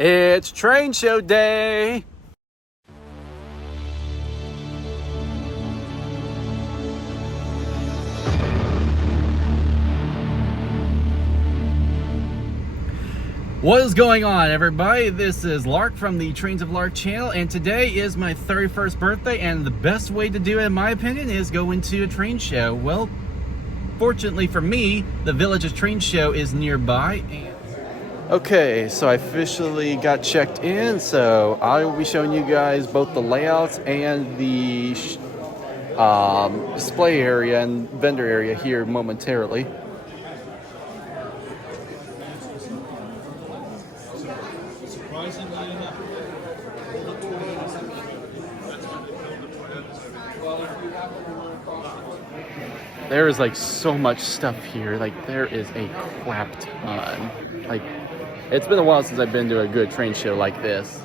It's train show day! What is going on, everybody? This is Lark from the Trains of Lark channel, and today is my 31st birthday, and the best way to do it, in my opinion, is go into a train show. Well, fortunately for me, the Village's train show is nearby. Okay, so I officially got checked in, so I will be showing you guys both the layouts and the display area and vendor area here momentarily. There is like so much stuff here. Like there is a crap ton. Like it's been a while since I've been to a good train show like this.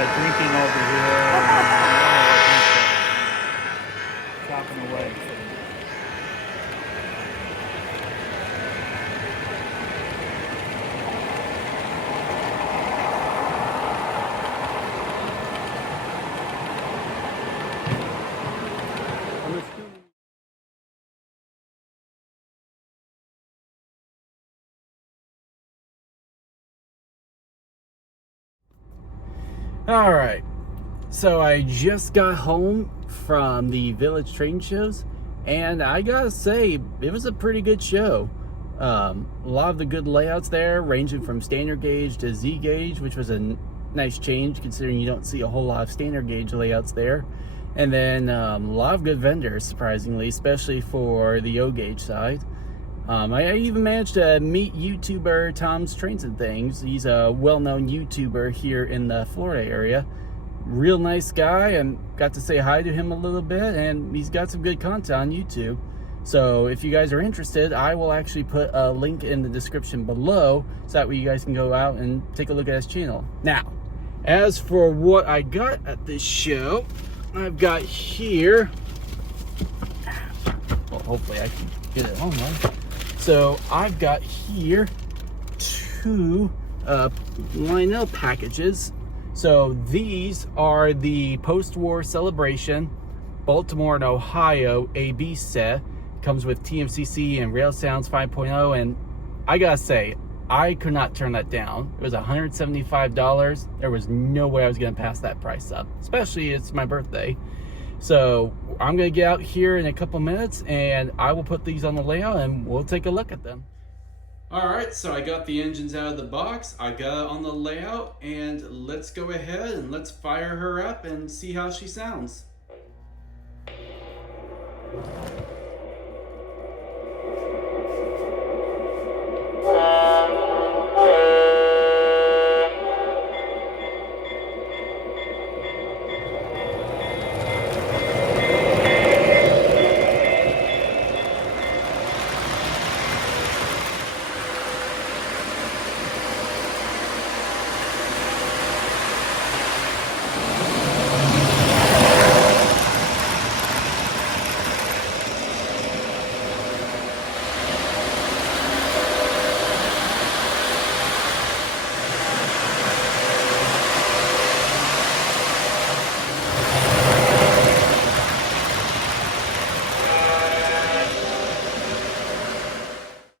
Drinking over here, chopping away. All right. So I just got home from the Village train shows, and I gotta say, it was a pretty good show. A lot of the good layouts there, ranging from standard gauge to Z gauge, which was a nice change considering you don't see a whole lot of standard gauge layouts there. And then a lot of good vendors, surprisingly, especially for the O gauge side. I even managed to meet YouTuber Tom's Trains and Things. He's a well-known YouTuber here in the Florida area. Real nice guy, and got to say hi to him a little bit, and he's got some good content on YouTube. So if you guys are interested, I will actually put a link in the description below, so that way you guys can go out and take a look at his channel. Now, as for what I got at this show, I've got here, well, hopefully I can get it on. So I've got here two Lionel packages. So these are the post-war celebration Baltimore and Ohio AB set. Comes with TMCC and Rail Sounds 5.0, and I gotta say, I could not turn that down. It was $175. There was no way I was gonna pass that price up, especially it's my birthday. So I'm gonna get out here in a couple minutes and I will put these on the layout and we'll take a look at them. All right, so I got the engines out of the box, I got it on the layout, and let's go ahead and let's fire her up and see how she sounds.